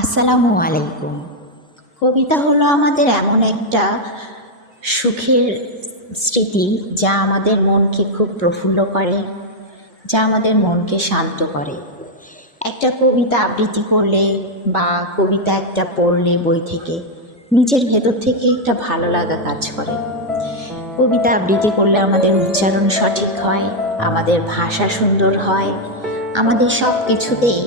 আসসালামু আলাইকুম। কবিতা হলো আমাদের এমন একটা সুখের স্মৃতি যা আমাদের মনকে খুব প্রফুল্ল করে, যা আমাদের মনকে শান্ত করে। একটা কবিতা আবৃত্তি করলে বা কবিতা একটা পড়লে বই থেকে নিজের ভেতর থেকে একটা ভালো লাগা কাজ করে। কবিতা আবৃত্তি করলে আমাদের উচ্চারণ সঠিক হয়, আমাদের ভাষা সুন্দর হয়, আমাদের সব কিছুতেই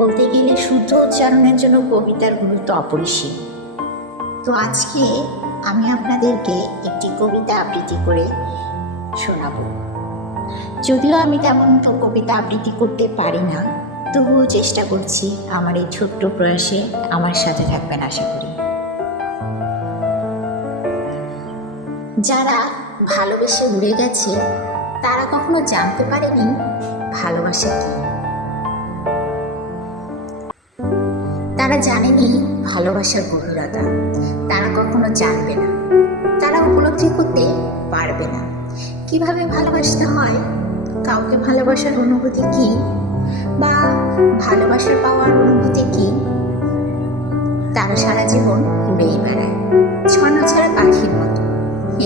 বলতে গেলে শুদ্ধ উচ্চারণের জন্য কবিতার গুরুত্ব অপরিসীম। তো আজকে আমি আপনাদেরকে একটি কবিতা আবৃত্তি করে শোনাবো। যদিও আমি তেমন তো কবিতা আবৃত্তি করতে পারি না, তবুও চেষ্টা করছি। আমার এই ছোট্ট প্রয়াসে আমার সাথে থাকবেন আশা করি। যারা ভালোবেসে উড়ে গেছে তারা কখনো জানতে পারেনি ভালোবাসা কি। তারা জানেনি ভালোবাসার গভীরতা, তারা কখনো জানবে না, তারা উপলব্ধি করতে পারবে না কিভাবে ভালোবাসতে হয়, কাউকে ভালোবাসার অনুভূতি কি, বা ভালোবাসার পাওয়ার অনুভূতি কি। তারা সারা জীবন উড়েই বেড়ায় ছন্ন ছাড়া পাখির মতো,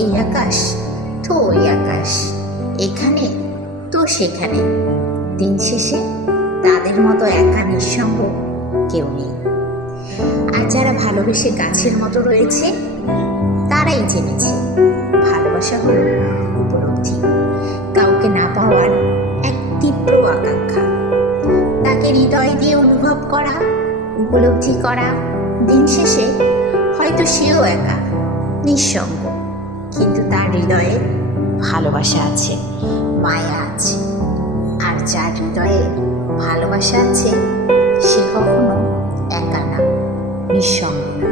এই আকাশ তো ওই আকাশ, এখানে তো সেখানে। দিন শেষে তাদের মতো একা নিঃসঙ্গ কেউ নেই। আর যারা ভালোবেসে গাছের মতো রয়েছে তারাই জেনেছে ভালোবাসা হলো উপলব্ধি, কাউকে না পাওয়ার এক তীব্র আকাঙ্ক্ষা, তাকে হৃদয় দিয়ে অনুভব করা, উপলব্ধি করা। দিন শেষে হয়তো সেও একা নিঃসঙ্গ, কিন্তু তার হৃদয়ে ভালোবাসা আছে, মায়া আছে। আর যার হৃদয়ে ভালোবাসা আছে সে কখনো একা না, নিঃসঙ্গ না।